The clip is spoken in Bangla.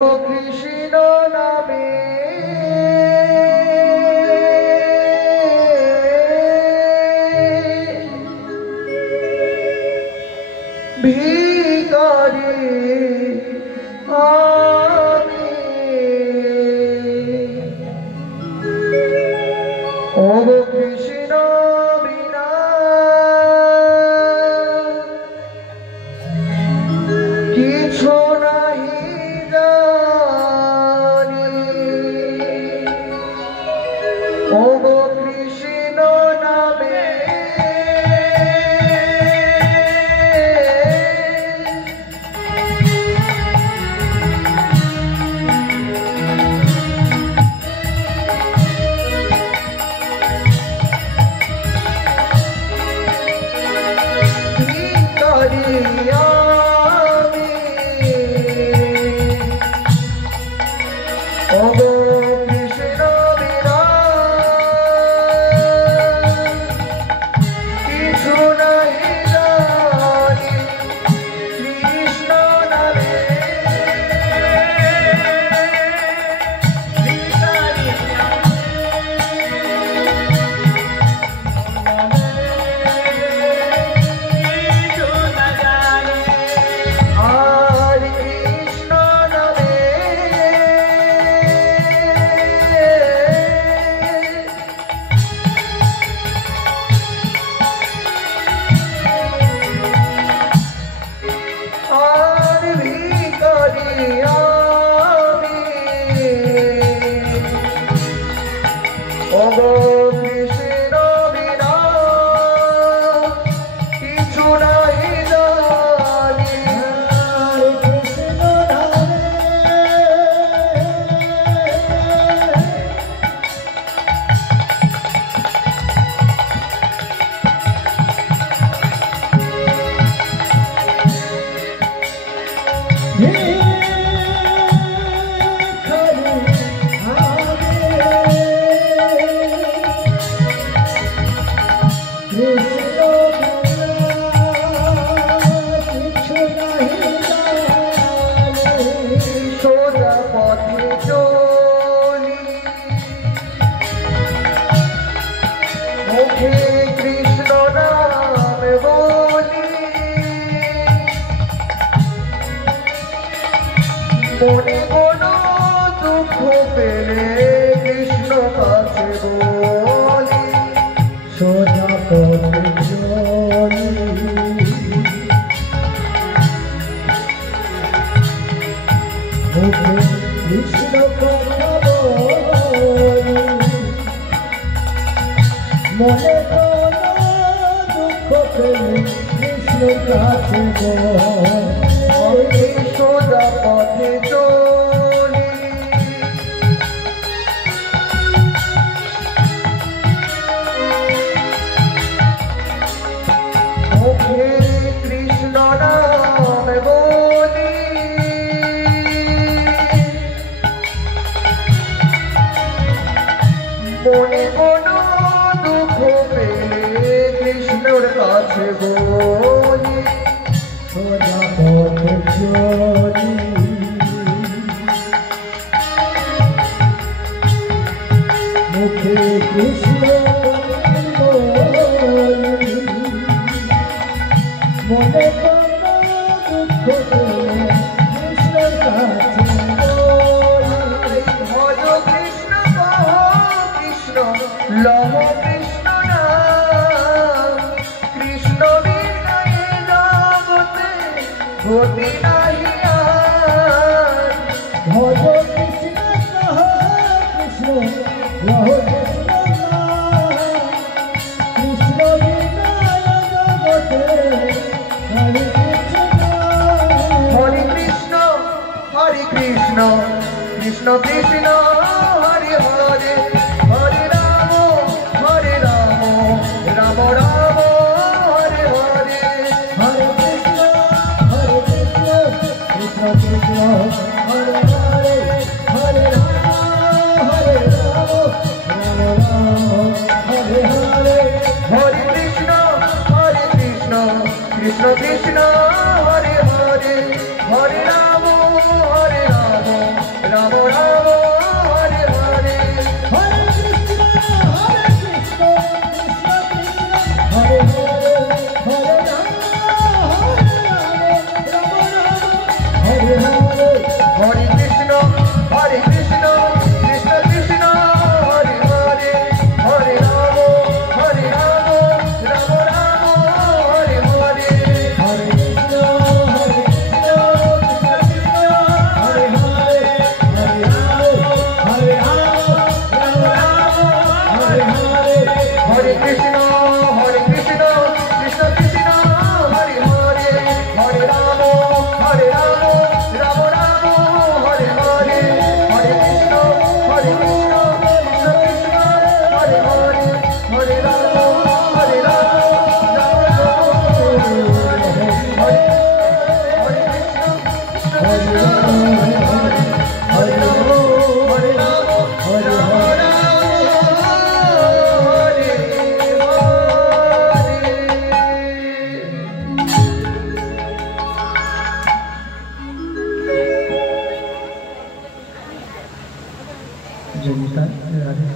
কৃষ্ণ নামে ভিখারি আমি ও কৃষ্ণ বিনা কিছু নাহি ও কৃষ্ণ নামে কৃষ্ণ নাম বলি মনে কোনো দুঃখ পেলে কৃষ্ণ কাছে বলি সোজা পথে চলি কৃষ্ণ কথা বলি মনে কোনো দুঃখ পেলে কৃষ্ণ কাছে বলি সোজা পথে চলি মুখে কৃষ্ণ নাম বলি মনে কোনো দুঃখ পেলে কৃষ্ণর কাছে বলি সোজা পথে চলি মুখে কৃষ্ণ বলি মনে কোনো দুঃখ পেলে কৃষ্ণর কাছে বলি ভজ কৃষ্ণ কহ কৃষ্ণ লহ কৃষ্ণ নাম কৃষ্ণ বিনা এ জগতে গতি নাহি আর ভজ কৃষ্ণ কহ কৃষ্ণ লহ কৃষ্ণ নাম কৃষ্ণ বিনা এ জগতে হরে কৃষ্ণ হরে কৃষ্ণ কৃষ্ণ কৃষ্ণ হরে হরে হরে রাম রাম রাম হরে হরে হরে কৃষ্ণ কৃষ্ণ কৃষ্ণ হরে হরে হরে রাম রাম হরে হরে হরে কৃষ্ণ কৃষ্ণ কৃষ্ণ হরে হরে হরে রাম জয় নিতাই রাধে।